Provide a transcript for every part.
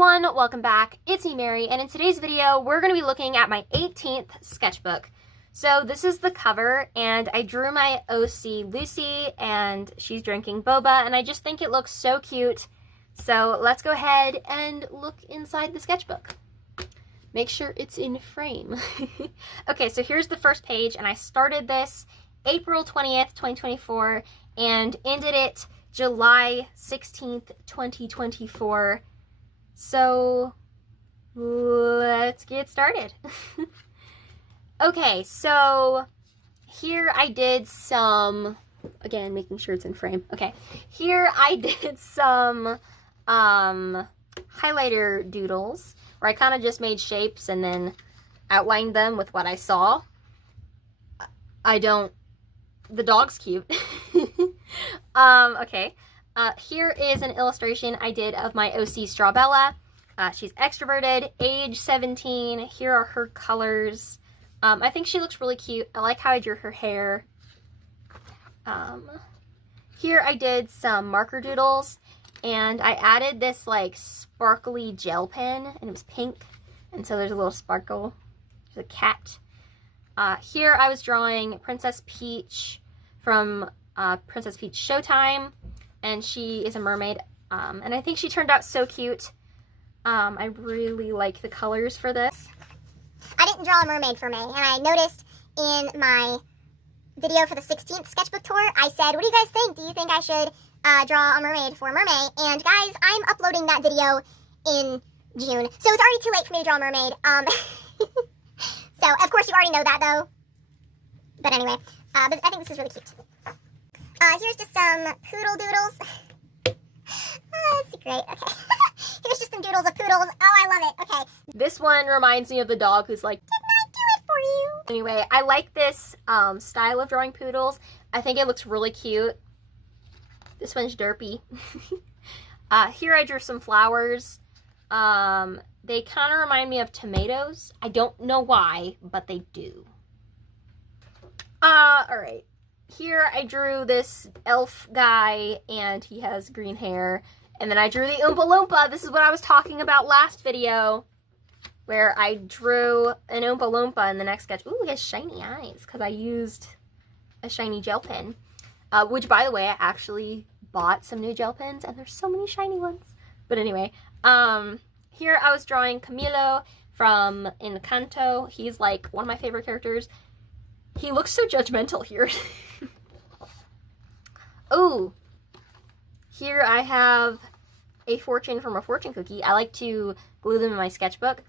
everyone, welcome back. It's me, Mary, and in today's video, we're going to be looking at my 18th sketchbook. So this is the cover, and I drew my OC Lucy, and she's drinking boba, and I just think it looks so cute. So let's go ahead and look inside the sketchbook. Make sure it's in frame. Okay, so here's the first page, and I started this April 20th, 2024, and ended it July 16th, 2024. So let's get started. Okay, so here I did some, again, making sure it's in frame. Okay, here I did some highlighter doodles where I kind of just made shapes and then outlined them with what I saw. The dog's cute. Okay. Here is an illustration I did of my OC Strawbella. She's extroverted, age 17. Here are her colors. I think she looks really cute. I like how I drew her hair. Here I did some marker doodles, and I added this like sparkly gel pen, and it was pink, and so there's a little sparkle. There's a cat. Here I was drawing Princess Peach from Princess Peach Showtime, and she is a mermaid, and I think she turned out so cute. I really like the colors for this. I didn't draw a mermaid for May, and I noticed in my video for the 16th sketchbook tour, I said, what do you guys think? Do you think I should draw a mermaid for Mermaid? And guys, I'm uploading that video in June, so it's already too late for me to draw a mermaid. So, of course, you already know that, though. But anyway, but I think this is really cute. Here's just some poodle doodles. That's great. Okay. Here's just some doodles of poodles. Oh, I love it. Okay. This one reminds me of the dog who's like, Didn't I do it for you? Anyway, I like this style of drawing poodles. I think it looks really cute. This one's derpy. Here I drew some flowers. They kind of remind me of tomatoes. I don't know why, but they do. Alright. Here I drew this elf guy, and he has green hair. And then I drew the Oompa Loompa. This is what I was talking about last video, where I drew an Oompa Loompa in the next sketch. Ooh, he has shiny eyes, because I used a shiny gel pen. Which, by the way, I actually bought some new gel pens, and there's so many shiny ones. But anyway, here I was drawing Camilo from Encanto. He's like one of my favorite characters. He looks so judgmental here. Oh, here I have a fortune from a fortune cookie. I like to glue them in my sketchbook.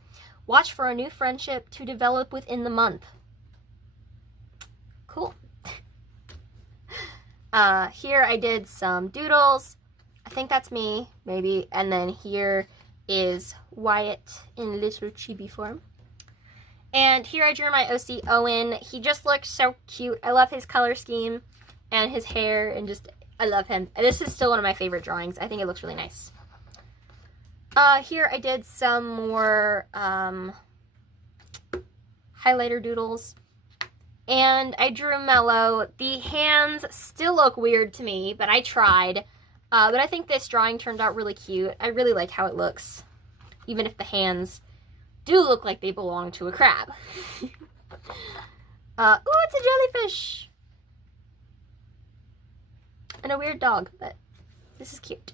Watch for a new friendship to develop within the month. Cool. Here I did some doodles. I think that's me, maybe. And then here is Wyatt in little chibi form. And here I drew my OC Owen. He just looks so cute. I love his color scheme and his hair, and just, I love him. This is still one of my favorite drawings. I think it looks really nice. Here I did some more highlighter doodles. And I drew Mellow. The hands still look weird to me, but I tried. But I think this drawing turned out really cute. I really like how it looks, even if the hands do look like they belong to a crab. Ooh, it's a jellyfish! And a weird dog, but this is cute.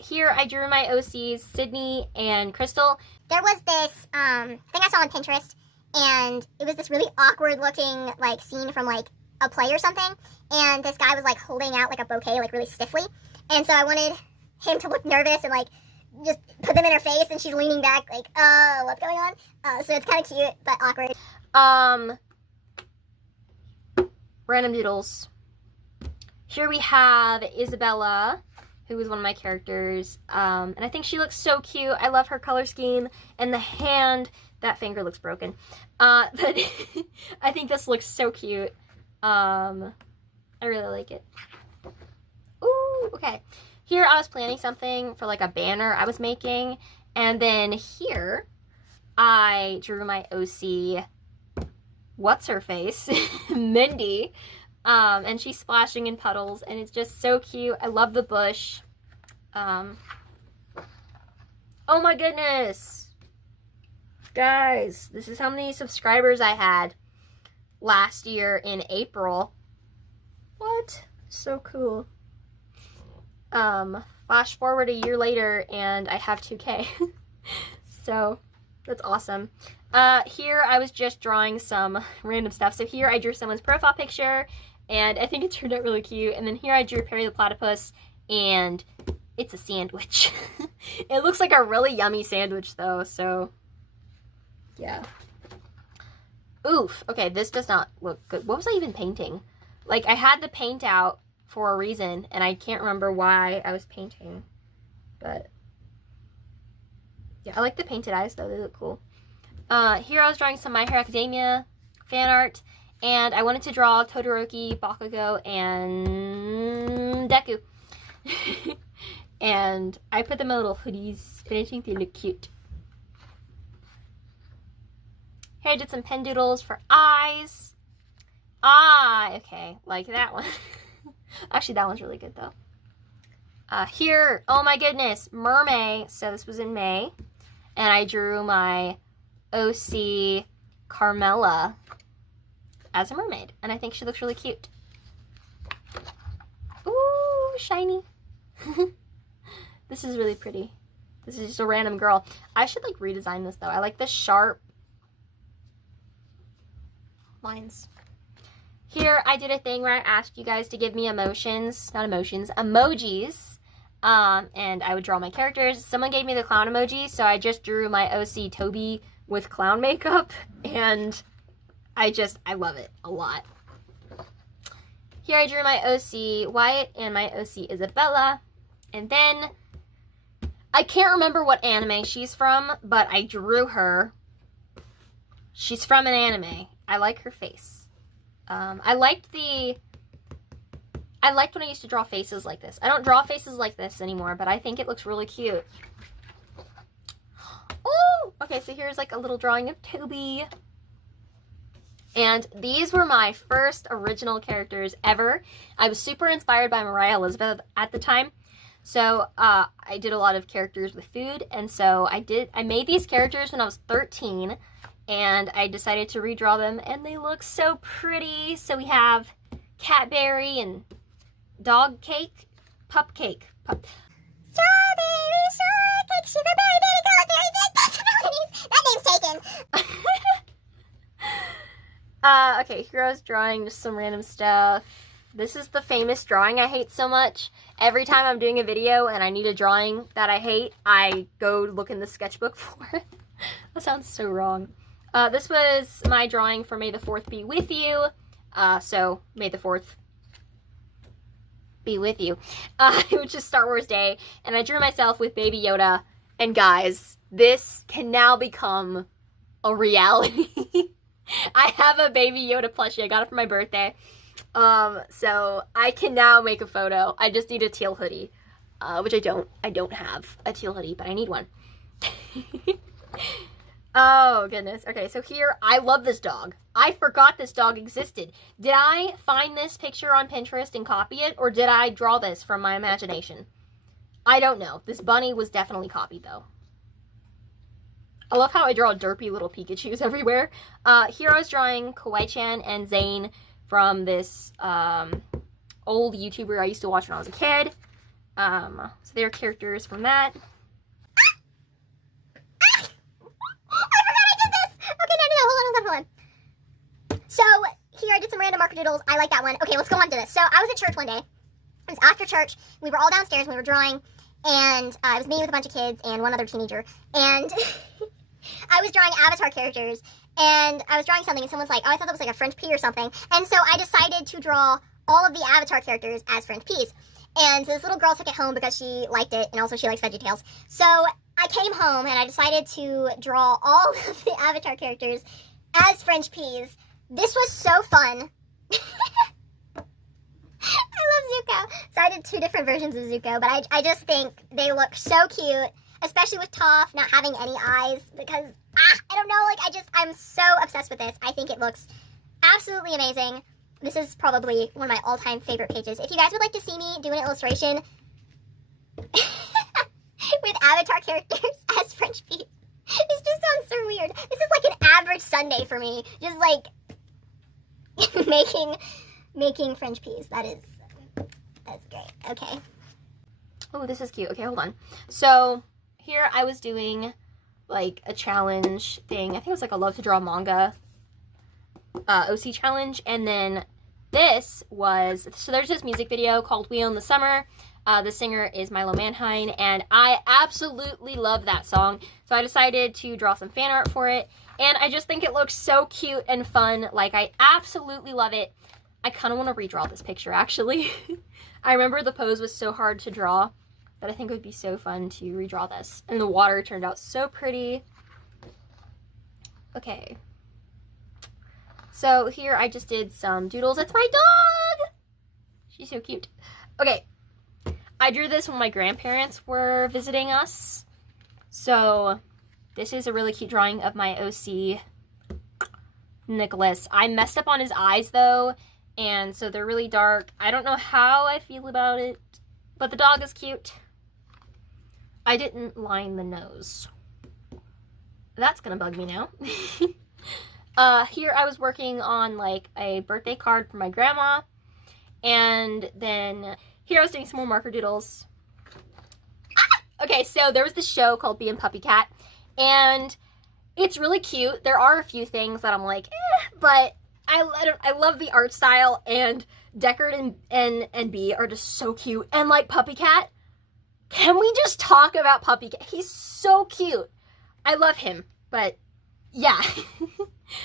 Here I drew my OCs, Sydney and Crystal. There was this thing I saw on Pinterest, and it was this really awkward looking like scene from like a play or something, and this guy was like holding out like a bouquet like really stiffly, and so I wanted him to look nervous and like just put them in her face, and she's leaning back like, what's going on? So it's kind of cute, but awkward. Random doodles. Here we have Isabella, who is one of my characters, and I think she looks so cute. I love her color scheme, and the hand, that finger looks broken, but I think this looks so cute. I really like it. Ooh, okay. Here I was planning something for like a banner I was making, and then here I drew my OC, what's her face, Mindy, and she's splashing in puddles, and it's just so cute. I love the bush. Oh my goodness. Guys, this is how many subscribers I had last year in April. What? So cool. Flash forward a year later and I have 2K. So that's awesome. Here I was just drawing some random stuff. So here I drew someone's profile picture and I think it turned out really cute. And then here I drew Perry the Platypus and it's a sandwich. It looks like a really yummy sandwich though, so yeah. Oof. Okay, this does not look good. What was I even painting? Like, I had the paint out for a reason, and I can't remember why I was painting. But yeah, I like the painted eyes though. They look cool. Here I was drawing some My Hero Academia fan art, and I wanted to draw Todoroki, Bakugo, and Deku. And I put them in little hoodies, and I think they look cute. Here I did some pen doodles for eyes. Okay, like that one. Actually, that one's really good though. Here, oh my goodness, Mermaid. So this was in May, and I drew my OC Carmela as a mermaid, and I think she looks really cute. Ooh, shiny. This is really pretty. This is just a random girl. I should like redesign this though. I like the sharp lines. Here I did a thing where I asked you guys to give me emojis, and I would draw my characters. Someone gave me the clown emoji, so I just drew my OC Toby with clown makeup, and I love it a lot. Here I drew my OC Wyatt and my OC Isabella, and then I can't remember what anime she's from, but I drew her. She's from an anime. I like her face. I liked when I used to draw faces like this. I don't draw faces like this anymore, but I think it looks really cute. Oh, okay, so here's like a little drawing of Toby. And these were my first original characters ever. I was super inspired by Mariah Elizabeth at the time. So I did a lot of characters with food, and so I made these characters when I was 13, and I decided to redraw them, and they look so pretty. So we have Catberry and Dog Cake, Pup Cake, Pup. Strawberry shortcake, she's a berry baby girl, very big possibilities. That name's taken. Okay, here I was drawing just some random stuff. This is the famous drawing I hate so much. Every time I'm doing a video and I need a drawing that I hate, I go look in the sketchbook for it. That sounds so wrong. This was my drawing for May the 4th be with you. So, May the 4th be with you. Which is Star Wars Day. And I drew myself with Baby Yoda. And guys, this can now become a reality. I have a Baby Yoda plushie. I got it for my birthday. So I can now make a photo. I just need a teal hoodie, which I don't have a teal hoodie, but I need one. Oh, goodness. Okay, so here, I love this dog. I forgot this dog existed. Did I find this picture on Pinterest and copy it, or did I draw this from my imagination? I don't know. This bunny was definitely copied, though. I love how I draw derpy little Pikachus everywhere. Here I was drawing Kawaii-chan and Zane from this old YouTuber I used to watch when I was a kid. So they're characters from that. Hold on. So, here I did some random marker doodles. I like that one. Okay, let's go on to this. So, I was at church one day. It was after church. We were all downstairs and we were drawing. And it was me with a bunch of kids and one other teenager. And I was drawing Avatar characters. And I was drawing something and someone's like, oh, I thought that was like a French pea or something. And so I decided to draw all of the Avatar characters as French peas. And so this little girl took it home because she liked it. And also she likes VeggieTales. So I came home and I decided to draw all of the Avatar characters as French peas. This was so fun. I love Zuko. So I did 2 different versions of Zuko, but I just think they look so cute, especially with Toph not having any eyes, because, I don't know, I'm so obsessed with this. I think it looks absolutely amazing. This is probably one of my all-time favorite pages. If you guys would like to see me do an illustration with Avatar characters as French peas. It just sounds so weird. This is like an average Sunday for me. Just like making French peas. That's great. Okay. Oh, this is cute. Okay, hold on. So here I was doing like a challenge thing. I think it was like a love to draw manga OC challenge. And then this was, so there's this music video called We Own the Summer. The singer is Milo Manheim, and I absolutely love that song. So I decided to draw some fan art for it, and I just think it looks so cute and fun. Like, I absolutely love it. I kind of want to redraw this picture, actually. I remember the pose was so hard to draw that I think it would be so fun to redraw this. And the water turned out so pretty. Okay. So here I just did some doodles. It's my dog! She's so cute. Okay. I drew this when my grandparents were visiting us. So this is a really cute drawing of my OC, Nicholas. I messed up on his eyes though, and so they're really dark. I don't know how I feel about it, but the dog is cute. I didn't line the nose. That's gonna bug me now. Here I was working on like a birthday card for my grandma, and then here I was doing some more marker doodles. Okay, so there was this show called Bee and Puppy Cat, and it's really cute. There are a few things that I'm like, but I love the art style, and Deckard and Bee are just so cute. And like Puppy Cat, can we just talk about Puppy Cat? He's so cute. I love him, but yeah.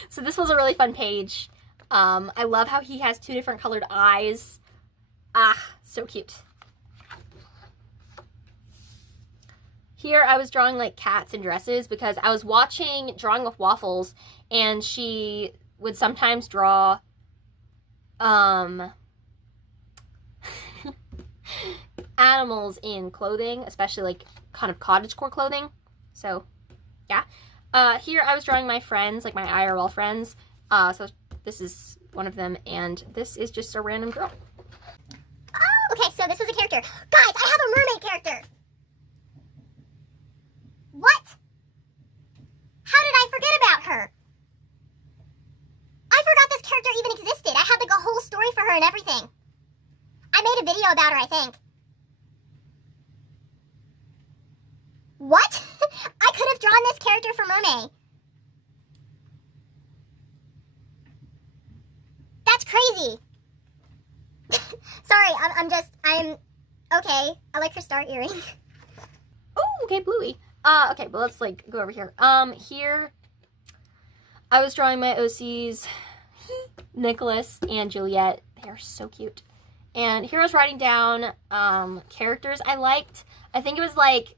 So this was a really fun page. I love how he has two different colored eyes. Ah, so cute. Here I was drawing like cats in dresses because I was watching Drawing with Waffles, and she would sometimes draw animals in clothing, especially like kind of cottagecore clothing. So yeah. Here I was drawing my friends, like my IRL friends. So this is one of them, and this is just a random girl. Oh, okay, so this was a character. Guys, I have a mermaid character. What? How did I forget about her? I forgot this character even existed. I had like a whole story for her and everything. I made a video about her, I think. What? I could have drawn this character for Mermaid. That's crazy. Sorry, I'm okay. I like her star earring. Oh, okay, Bluey. Okay, but let's like go over here. Here I was drawing my OCs, Nicholas and Juliet. They are so cute. And here I was writing down characters I liked. I think it was like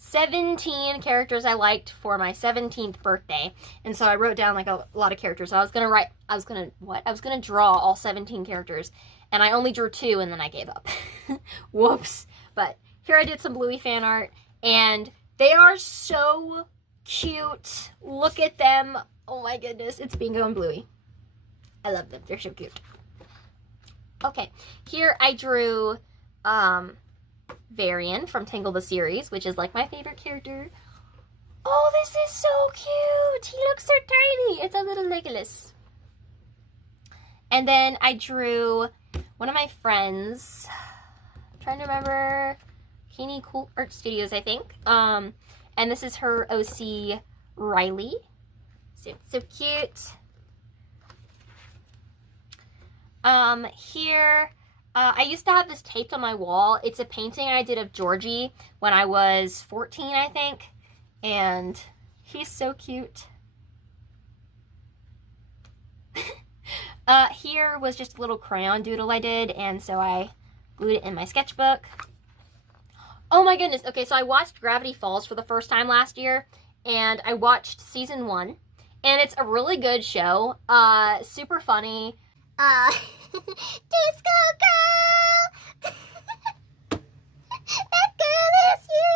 17 characters I liked for my 17th birthday. And so I wrote down like a lot of characters. I was gonna draw all 17 characters, and I only drew 2 and then I gave up. Whoops. But here I did some Bluey fan art, and they are so cute. Look at them. Oh my goodness. It's Bingo and Bluey. I love them. They're so cute. Okay. Here I drew Varian from Tangle the series, which is like my favorite character. Oh, this is so cute. He looks so tiny. It's a little Legolas. And then I drew one of my friends. I'm trying to remember. Keeney Cool Art Studios, I think. And this is her OC, Riley. So cute. Here, I used to have this taped on my wall. It's a painting I did of Georgie when I was 14, I think. And he's so cute. Here was just a little crayon doodle I did, and so I glued it in my sketchbook. Oh my goodness. Okay, so I watched Gravity Falls for the first time last year, and I watched season 1, and it's a really good show. Super funny. Disco girl! That girl is you!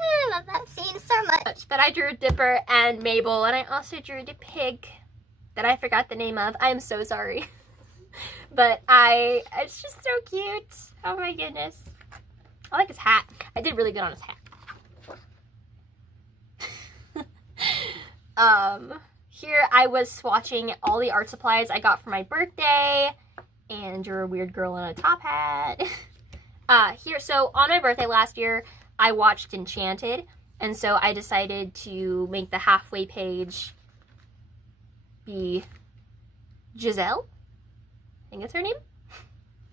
I love that scene so much. But I drew Dipper and Mabel, and I also drew the pig that I forgot the name of. I'm so sorry. But it's just so cute. Oh my goodness. I like his hat. I did really good on his hat. Here I was swatching all the art supplies I got for my birthday, and you're a weird girl in a top hat. So on my birthday last year, I watched Enchanted, and so I decided to make the halfway page be Giselle. I think that's her name.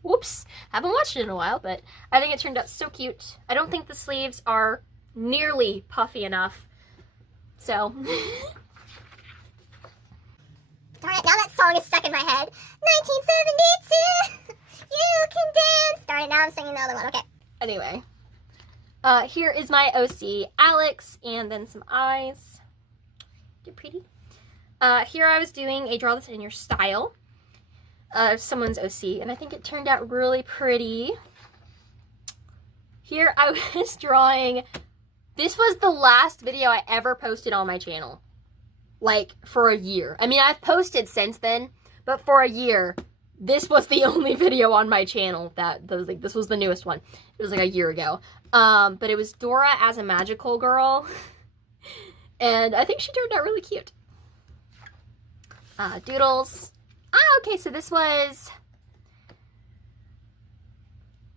Whoops, haven't watched it in a while, but I think it turned out so cute. I don't think the sleeves are nearly puffy enough, so. Darn it, now that song is stuck in my head. 1972, you can dance. Darn it, now I'm singing the other one, okay. Anyway, here is my OC, Alex, and then some eyes. They're pretty. Here I was doing a draw this in your style. Someone's OC, and I think it turned out really pretty. Here I was drawing, this was the last video I ever posted on my channel, like for a year. I mean, I've posted since then, but for a year, this was the only video on my channel that was like, this was the newest one. It was like a year ago. But it was Dora as a magical girl, and I think she turned out really cute. Doodles. Okay, so this was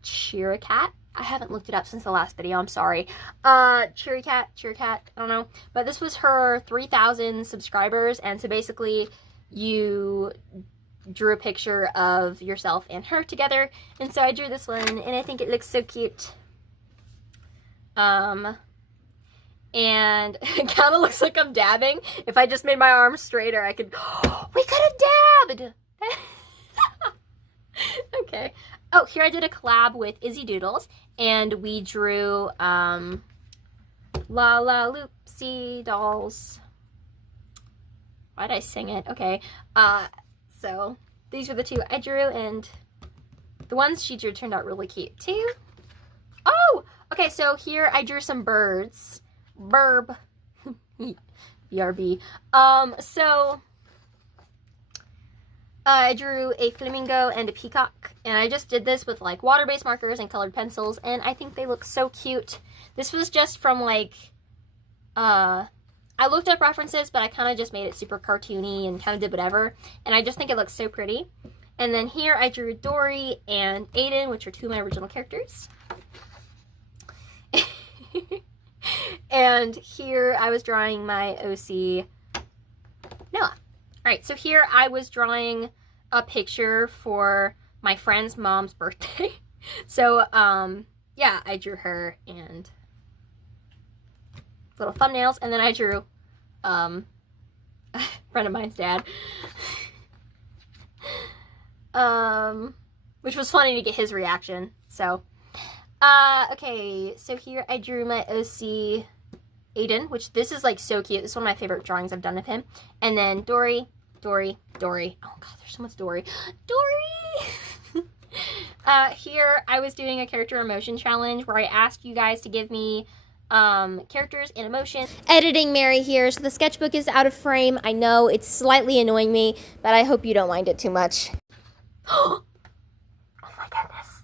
Cheericat. I haven't looked it up since the last video, I'm sorry. Cheericat, I don't know. But this was her 3,000 subscribers, and so basically you drew a picture of yourself and her together, and so I drew this one, and I think it looks so cute. And it kind of looks like I'm dabbing. If I just made my arms straighter, I could, we could have dabbed! Okay. Oh, here I did a collab with Izzy Doodles, and we drew, La La Loopsie Dolls. Why'd I sing it? Okay. So these were the two I drew, and the ones she drew turned out really cute too. Oh! Okay, so here I drew some birds. Burb. BRB. So I drew a flamingo and a peacock, and I just did this with like water-based markers and colored pencils, and I think they look so cute. This was just from like, I looked up references, but I kind of just made it super cartoony and kind of did whatever, and I just think it looks so pretty. And then here I drew Dory and Aiden, which are two of my original characters. And here I was drawing my OC, Noah. Alright, so here I was drawing a picture for my friend's mom's birthday. So, yeah, I drew her and little thumbnails, and then I drew a friend of mine's dad. Which was funny to get his reaction, so. Okay, so here I drew my OC Aiden, which this is like so cute. This is one of my favorite drawings I've done of him. And then Dory. Oh god, there's so much Dory. Here I was doing a character emotion challenge where I asked you guys to give me characters in emotion. Editing Mary here, so the sketchbook is out of frame. I know it's slightly annoying me, but I hope you don't mind it too much. Oh my goodness.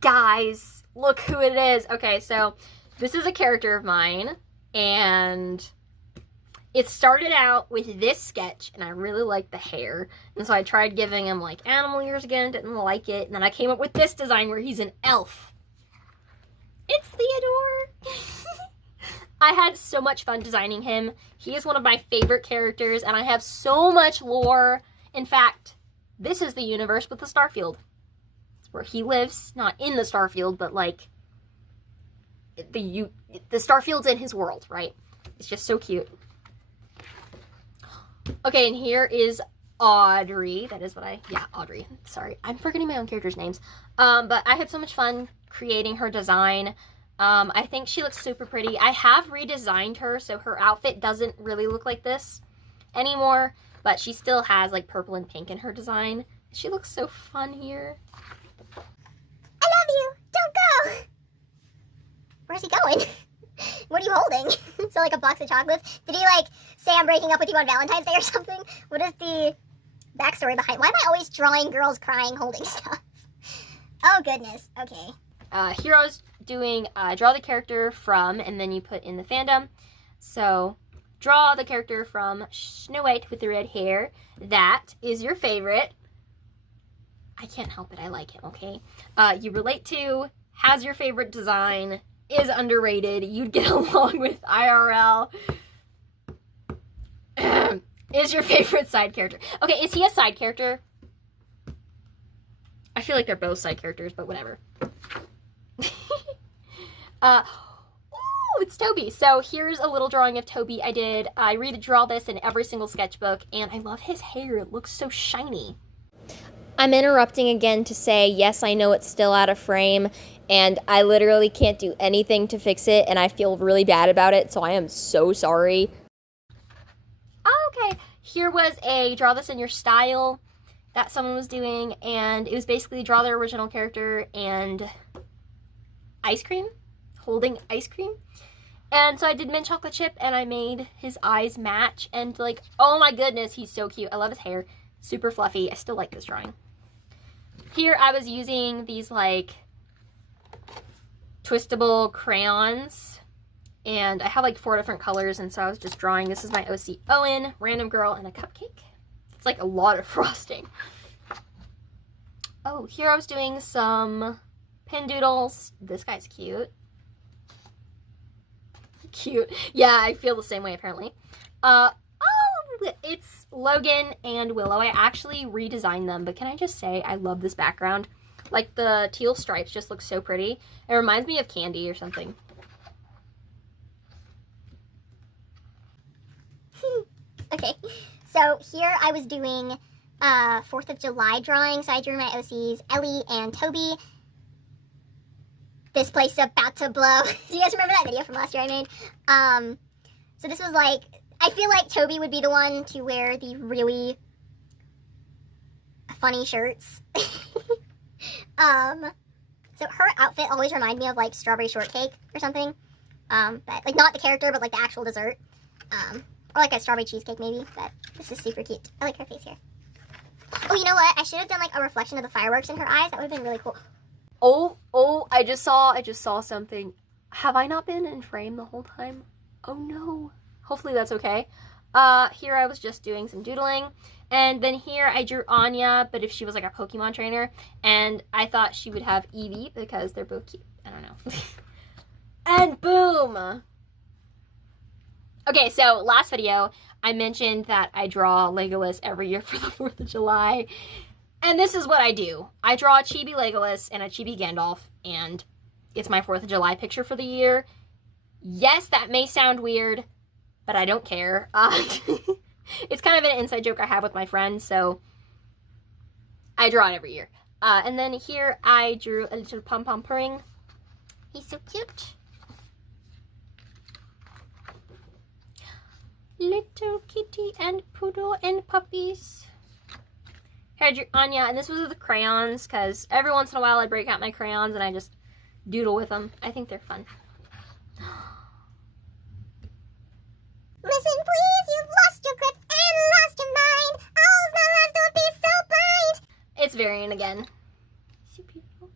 Guys, look who it is. Okay, so this is a character of mine, and it started out with this sketch, and I really liked the hair, and so I tried giving him like animal ears again, didn't like it, and then I came up with this design where he's an elf. It's Theodore. I had so much fun designing him. He is one of my favorite characters, and I have so much lore. In fact, this is the universe with the Starfield. It's where he lives, not in the Starfield, but like the Starfield's in his world, right? It's just so cute. Okay, and here is Audrey. That is what Audrey. Sorry, I'm forgetting my own characters' names. But I had so much fun creating her design. I think she looks super pretty. I have redesigned her, so her outfit doesn't really look like this anymore, but she still has like purple and pink in her design. She looks so fun here. I love you. Don't go. Where's he going? What are you holding? So like a box of chocolates? Did he like say I'm breaking up with you on Valentine's Day or something? What is the backstory behind. Why am I always drawing girls crying holding stuff? Oh goodness. Okay. Here I was doing draw the character from, and then you put in the fandom. So draw the character from Snow White with the red hair. That is your favorite. I can't help it. I like him, okay? You relate to, has your favorite design, is underrated, you'd get along with IRL. Is your favorite side character. Okay, is he a side character? I feel like they're both side characters, but whatever. Ooh, it's Toby. So here's a little drawing of Toby I did. I redraw this in every single sketchbook, and I love his hair. It looks so shiny. I'm interrupting again to say, yes, I know it's still out of frame, and I literally can't do anything to fix it, and I feel really bad about it, so I am so sorry. Okay, here was a draw this in your style that someone was doing, and it was basically draw their original character and ice cream, holding ice cream. And so I did mint chocolate chip, and I made his eyes match, and like, oh my goodness, he's so cute. I love his hair, super fluffy. I still like this drawing. Here I was using these like twistable crayons, and I have like 4 different colors, and so I was just drawing. This is my OC Owen, random girl, and a cupcake. It's like a lot of frosting. Oh, here I was doing some pin doodles. This guy's cute. Cute. Yeah, I feel the same way apparently. It's Logan and Willow. I actually redesigned them, but can I just say I love this background. Like the teal stripes just look so pretty. It reminds me of candy or something. Okay, so here I was doing 4th of July drawing. So I drew my OCs, Ellie and Toby. This place is about to blow. Do you guys remember that video from last year I made? So this was like, I feel like Toby would be the one to wear the really funny shirts. So her outfit always reminded me of like strawberry shortcake or something. But like not the character, but like the actual dessert. Or like a strawberry cheesecake maybe, but this is super cute. I like her face here. Oh, you know what? I should have done like a reflection of the fireworks in her eyes. That would have been really cool. Oh, I just saw something. Have I not been in frame the whole time? Oh no. Hopefully that's okay. Here I was just doing some doodling. And then here I drew Anya, but if she was like a Pokemon trainer. And I thought she would have Eevee because they're both cute. I don't know. And boom! Okay, so last video, I mentioned that I draw Legolas every year for the 4th of July. And this is what I do. I draw a chibi Legolas and a chibi Gandalf, and it's my 4th of July picture for the year. Yes, that may sound weird, but I don't care. It's kind of an inside joke I have with my friends, so I draw it every year. And then here I drew a little pom-pom purring. He's so cute. Little kitty and poodle and puppies. Here I drew Anya, and this was with the crayons, because every once in a while I break out my crayons and I just doodle with them. I think they're fun. Listen, please, you've lost your grip and lost your mind. All's not lost, don't be so blind. It's Varian again. So beautiful.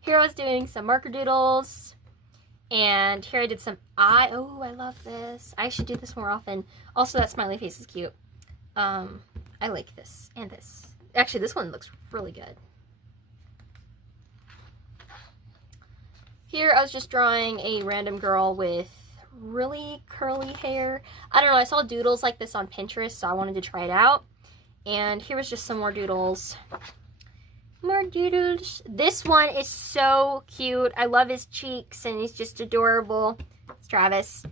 Here I was doing some marker doodles. And here I did some oh, I love this. I should do this more often. Also, that smiley face is cute. I like this and this. Actually, this one looks really good. Here I was just drawing a random girl with really curly hair. I don't know, I saw doodles like this on Pinterest, so I wanted to try it out. And here was just some more doodles. More doodles. This one is so cute. I love his cheeks, and he's just adorable. It's Travis.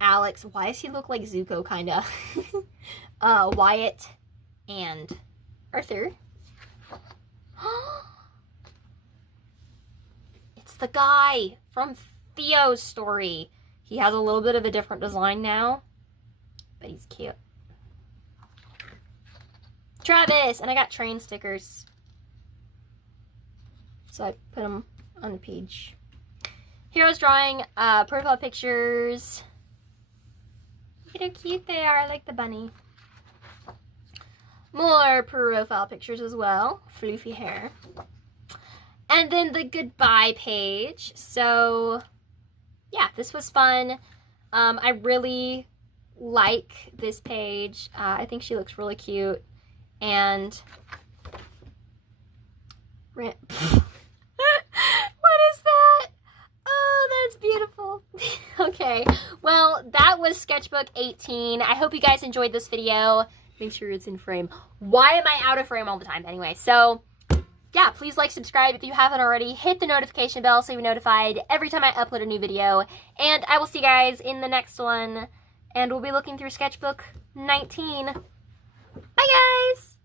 Alex. Why does he look like Zuko, kinda? Wyatt. And Arthur. It's the guy from Theo's story. He has a little bit of a different design now, but he's cute. Travis! And I got train stickers. So I put them on the page. Here I was drawing profile pictures. Look how cute they are. I like the bunny. More profile pictures as well. Floofy hair. And then the goodbye page. So, yeah, this was fun. I really like this page. I think she looks really cute. And what is that? Oh, that's beautiful. Okay, well, that was Sketchbook 18. I hope you guys enjoyed this video. Make sure it's in frame. Why am I out of frame all the time? Anyway, so yeah, please like, subscribe if you haven't already. Hit the notification bell so you're notified every time I upload a new video. And I will see you guys in the next one. And we'll be looking through Sketchbook 19. Bye, guys!